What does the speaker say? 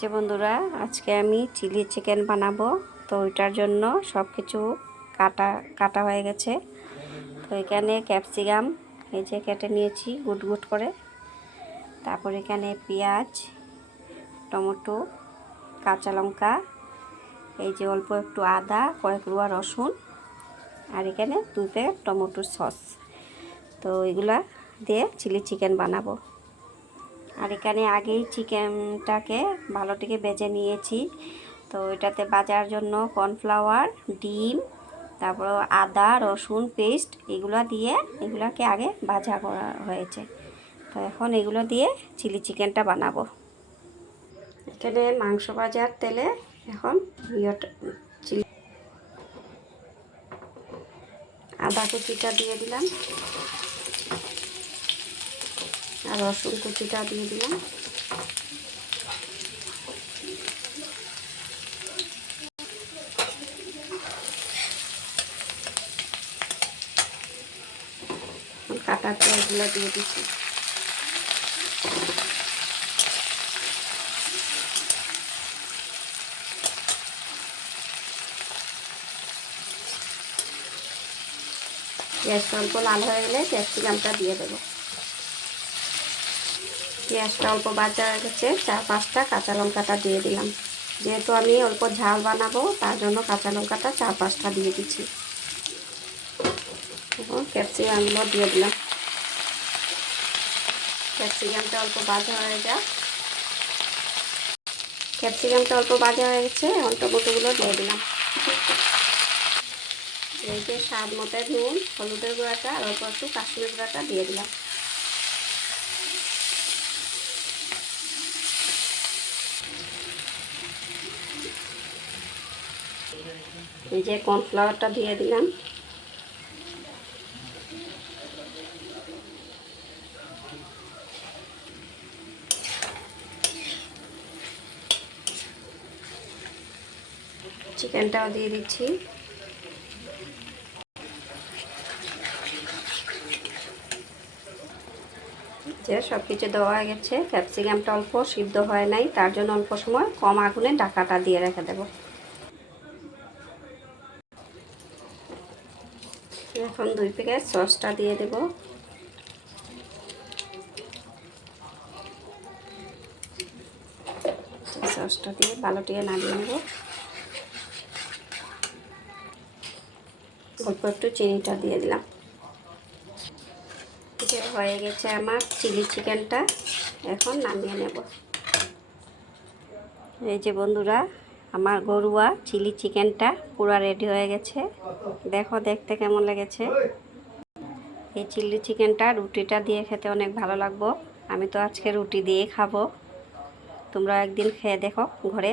যে বন্ধুরা, আজকে আমি চিলি চিকেন বানাবো। তো ওইটার জন্য সব কিছু কাটা কাটা হয়ে গেছে। তো এখানে ক্যাপসিকাম, এই যে কেটে নিয়েছি গুট গুট করে। তারপর এখানে পেঁয়াজ, টমেটো, কাঁচা লঙ্কা, এই যে অল্প একটু আদা, কয়েক রুয়া রসুন, আর এখানে দুই টমেটোর সস। তো এগুলা দিয়ে চিলি চিকেন বানাবো। আর এখানে আগেই চিকেনটাকে ভালোটিকে বেজে নিয়েছি। তো এটাতে বাজার জন্য কর্নফ্লাওয়ার, ডিম, তারপর আদা, রসুন, পেস্ট এগুলো দিয়ে এগুলোকে আগে ভাজা করা হয়েছে। তো এখন এগুলো দিয়ে চিলি চিকেনটা বানাবো। এখানে মাংস ভাজার তেলে এখন চিলি আদা কুচিটা দিয়ে দিলাম। আর রসুন কুচিটা দিয়ে দিলাম। কাটা পেঁয়াজগুলো দিয়ে দিচ্ছি। পেঁয়াজটা অল্প লাল হয়ে গেলে ক্যাপসিকামটা দিয়ে দেবো। পেঁয়াজটা অল্প বাজা গেছে, চার পাঁচটা কাঁচা লঙ্কাটা দিয়ে দিলাম। যেহেতু আমি অল্প ঝাল বানাবো, তার জন্য কাঁচা লঙ্কাটা চার পাঁচটা দিয়ে দিচ্ছি। এখন ক্যাপসিকামগুলো দিয়ে দিলাম। ক্যাপসিকামটা অল্প বাজা হয়ে যাক। ক্যাপসিকামটা অল্প বাজা হয়ে গেছে, এখন টমেটোগুলো দিয়ে দিলাম। এই যে স্বাদ মতো নুন, হলুদের গুঁড়াটা, আর অল্প একটু কাশ্মীর গুঁড়াটা দিয়ে দিলাম। এই যে কর্নফ্লাওয়ারটা দিয়ে দিলাম। চিকেনটাও দিয়ে দিচ্ছি। যে সব কিছু দেওয়া হয়ে গেছে, ক্যাপসিকামটা অল্প সিদ্ধ হয় নাই, তার জন্য অল্প সময় কম আগুনে ডাকাটা দিয়ে রেখে দেবো। এখন দুই প্যাকেট সসটা দিয়ে দেব। সসটা দিয়ে ভালোটিকে নামিয়ে নেব। অল্প একটু চিনিটা দিয়ে দিলাম। হয়ে গেছে আমার চিলি চিকেনটা। এখন নামিয়ে নেব। এই যে বন্ধুরা আমার গরুয়া চিলি চিকেনটা পুরো রেডি হয়ে গেছে। দেখো, দেখতে কেমন লেগেছে। এই চিলি চিকেনটা রুটিটা দিয়ে খেতে অনেক ভালো লাগবো। আমি তো আজকে রুটি দিয়ে খাব। তোমরা একদিন খেয়ে দেখো ঘরে।